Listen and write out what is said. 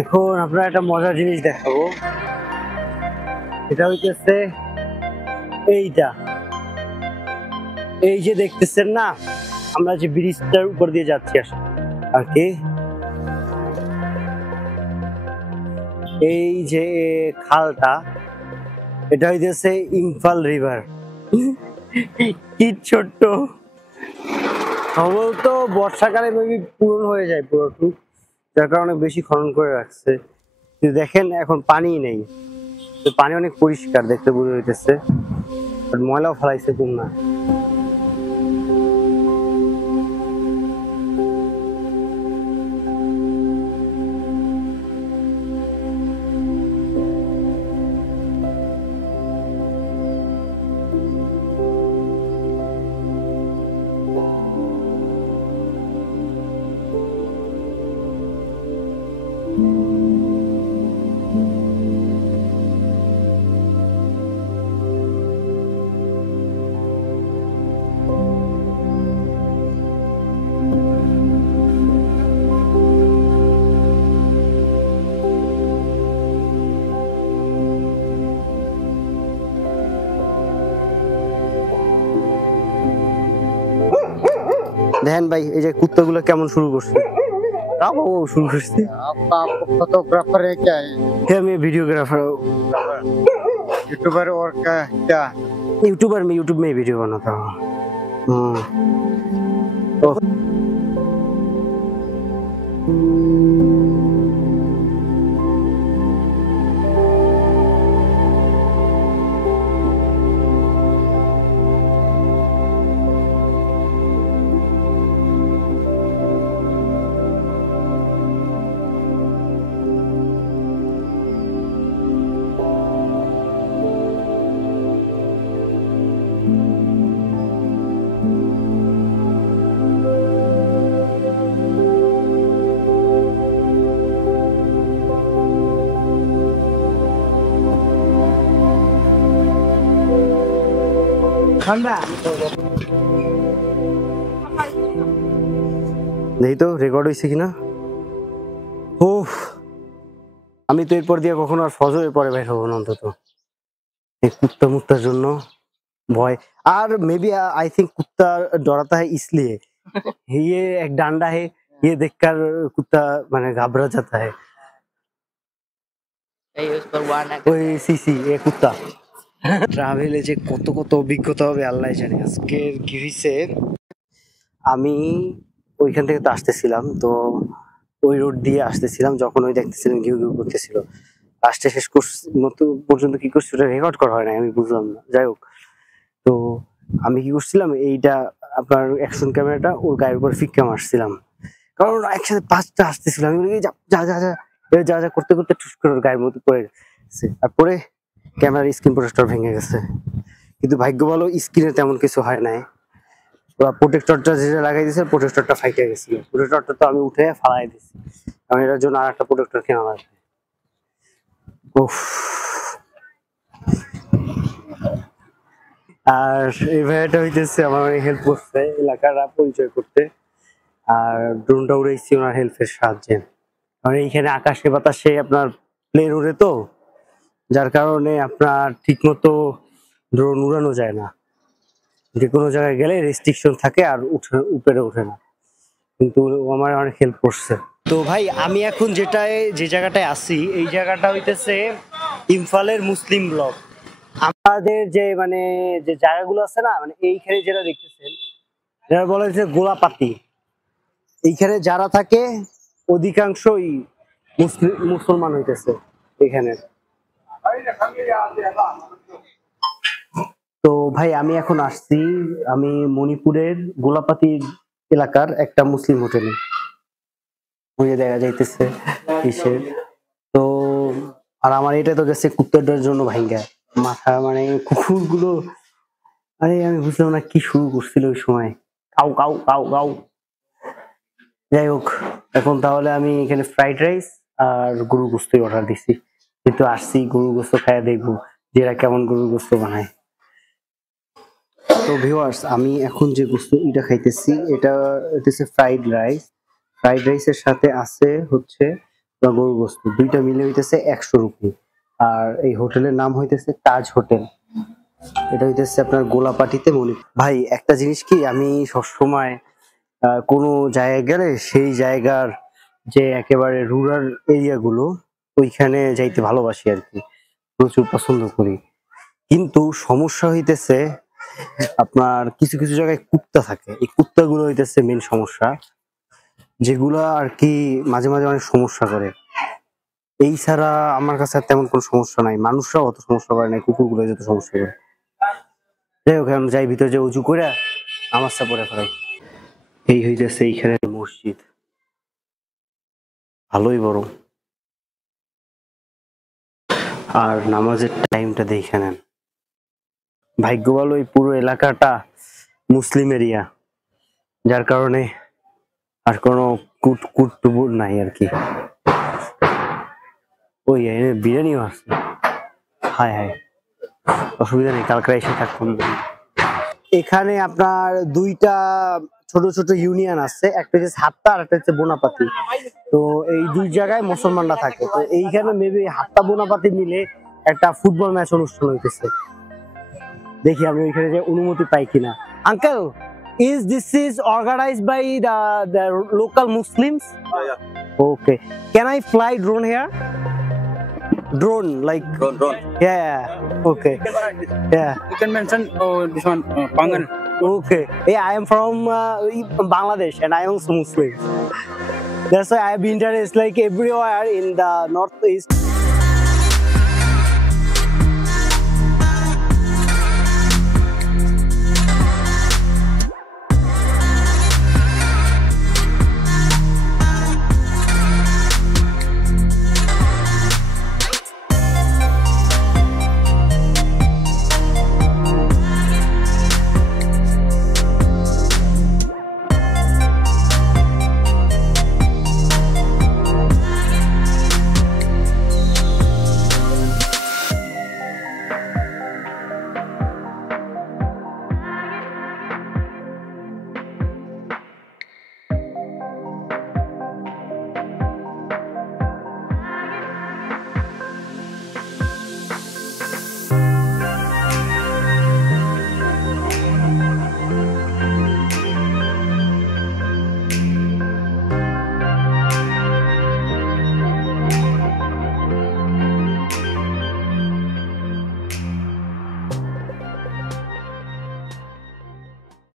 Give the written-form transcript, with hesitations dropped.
এখন আপনারা একটা মজার জিনিস দেখাবো। এটা হইতেছে এইটা, এই যে দেখতেছেন না, আমরা যে ব্রিজটার উপর দিয়ে যাচ্ছি আর কি, এই যে খালটা, এটা হইতেছে ইম্ফল রিভার। কি ছোট্ট, সম্ভবত বর্ষাকালে মেবি পূরণ হয়ে যায় পুরোটুক, যার কারণে বেশি খনন করে রাখছে। কিন্তু দেখেন এখন পানি নেই, তো পানি অনেক পরিষ্কার দেখতে বোঝা হইতেছে, ময়লাও ফেলাইছে না। দেখেন ভাই, এই যে কুত্তাগুলো কেমন শুরু করছে, शुरू करते। आपका फोटोग्राफर है क्या? है मैं वीडियोग्राफर, यूट्यूबर और क्या? यूट्यूबर में यूट्यूब में वीडियो बनाता हूँ। नहीं तो रेकर्ड হইছে কিনা। ও আমি তো এরপর দিয়ে কখনো আর ফজরের পরে বের হবো না, অন্তত এই কুত্তা মুত্তার জন্য ভয়। আর मे बी आई थिंक कुत्ता डराता है इसलिए ये एक डांडा है, ये देखकर कुत्ता माने घबरा जाता है। ওই সিসি এ কুত্তা। ট্রাভেলে যে কত কত অভিজ্ঞতা হবে আল্লাহ জানে। আজকের গ্রিসে আমি ওইখান থেকে তো আসতেছিলাম, তো ওই রোড দিয়ে আসতেছিলাম, যখন ওই দেখতেছিলাম ঘিউ ঘিউ করতেছিল, আসতে শেষ মতো পর্যন্ত কি করছি ওটা রেকর্ড করা হয় না, আমি বুঝলাম না। যাই হোক, তো আমি কি করছিলাম, এইটা আপনার অ্যাকশন ক্যামেরাটা ওর গায়ের উপর ফিক্কা মারছিলাম, কারণ একসাথে পাঁচটা আসতেছিলাম। আমি যা যা যা যা যা যা করতে করতে ঠুস করে ওর গায়ের মধ্যে পড়ে গেছে, আর পরে ক্যামেরার স্ক্রিন প্রোটেক্টর ভেঙে গেছে। কিন্তু ভাগ্য ভালো স্ক্রিনে তেমন কিছু হয় নাই, ওরা প্রোটেক্টরটা যেটা লাগাই দিয়েছে প্রোটেক্টরটা ফাইটে গেছিল। প্রোটেক্টরটা তো আমি উঠে ফালাই দিয়েছি, কারণ এটার জন্য আর একটা প্রোটেক্টর কেনা লাগবে। উফ। আর এই ভাইয়াটা হইতেছে আমার অনেক হেল্প করছে এলাকাটা পরিচয় করতে, আর ড্রোনটা উড়াইছি ওনার হেল্পের সাহায্যে। কারণ এইখানে আকাশে বাতাসে আপনার প্লেন উড়ে, তো যার কারণে আপনার ঠিক মতো ড্রোন উড়ানো যায় না, যে কোনো জায়গায় গেলে রেস্ট্রিকশন থাকে আর উপরে ওঠে না। কিন্তু ও আমার অনেক হেল্প করছে। তো ভাই আমি এখন যে জায়গাটায় আছি, এই জায়গাটা হইতেছে ইম্ফলের মুসলিম ব্লক। আমাদের যে মানে যে জায়গাগুলো আছে না, মানে এইখানে যেটা দেখতেছেন যারা বলা হচ্ছে গোলাপাতি, এইখানে যারা থাকে অধিকাংশই মুসলমান হইতেছে এখানে। তো ভাই আমি এখন আসছি, আমি মণিপুরের গোলাপাতি এলাকার একটা মুসলিম হোটেলে, ওই দেখা যাইতেছে কিসের। তো আর আমার এটা তো গেছে কুত্তাটার জন্য ভাঙ্গা মাথা, মানে কুকুরগুলো, আরে আমি বুঝলাম না কি শুরু করছিল ওই সময়, কাউ কাউ কাউ কাউ। যাই হোক, এখন তাহলে আমি এখানে ফ্রাইড রাইস আর গরুর গোস্ত অর্ডার দিছি, কিন্তু আসছি গরুর গোস্ত খাইয়া দেখবো যে এরা কেমন গরুর গোস্ত বানায়। তো ভিউয়ার্স, আমি এখন যে এটা খাইতেছি, এটা হচ্ছে ফ্রাইড রাইস। ফ্রাইড রাইসের সাথে আছে হচ্ছে গরুর গোস্ত, দুইটা মিলে হইতেছে 100 রুপি। আর এই হোটেলের নাম হইতেছে তাজ হোটেল। এটা হইতেছে আপনার গোলাপাটিতে ভাই একটা জিনিস কি, আমি সবসময় কোনো জায়গায় গেলে সেই জায়গার যে একেবারে রুরাল এরিয়া গুলো ওইখানে যাইতে ভালোবাসি আর কি, প্রচুর পছন্দ করি। কিন্তু সমস্যা হইতেছে আপনার কিছু কিছু জায়গায় কুত্তা থাকে, এই কুত্তাগুলো হইতেছে মেন সমস্যা, যেগুলা আর কি মাঝে মাঝে অনেক সমস্যা করে। এই ছাড়া আমার কাছে আর তেমন কোনো সমস্যা নাই, মানুষরাও অত সমস্যা করে না, কুকুরগুলো যত সমস্যা করে। যাই হোক, আমি যাই ভিতরে যে উঁচু করে নামাজটা পড়ে ফেলাই। এই হইতেছে এইখানে মসজিদ, ভালোই বড়। আর নামাজের টাইমটা দেখে নেন, ভাগ্য ভালো এই পুরো এলাকাটা মুসলিম এরিয়া, যার কারণে আর কোনো কুটটুবুর নাই আর কি। ওই বিরিয়ানিও আছে, হায় হায়, অসুবিধা নেই, কালকে এসে থাকতাম। এখানে আপনার দুইটা ছোট ছোট ইউনিয়ন আছে, একটা হচ্ছে হাত্তা আর একটা হচ্ছে বোনাপাতি। তো এই দুই জায়গায় মুসলমানরা থাকে, তো এইখানে মেবি হাত্তা বোনাপাতি মিলে একটা ফুটবল ম্যাচ অনুষ্ঠান হইতেছে। দেখি আমি ওইখানে যে অনুমতি পাই কিনা। Uncle, is organized by the local Muslims? Okay. Can I fly drone here? Drone, like Drone. yeah. Okay. Yeah. You can mention this one, Pangan. Okay. Yeah, I am from Bangladesh and I am also Muslim. That's why I have been there. It's like everywhere in the northeast.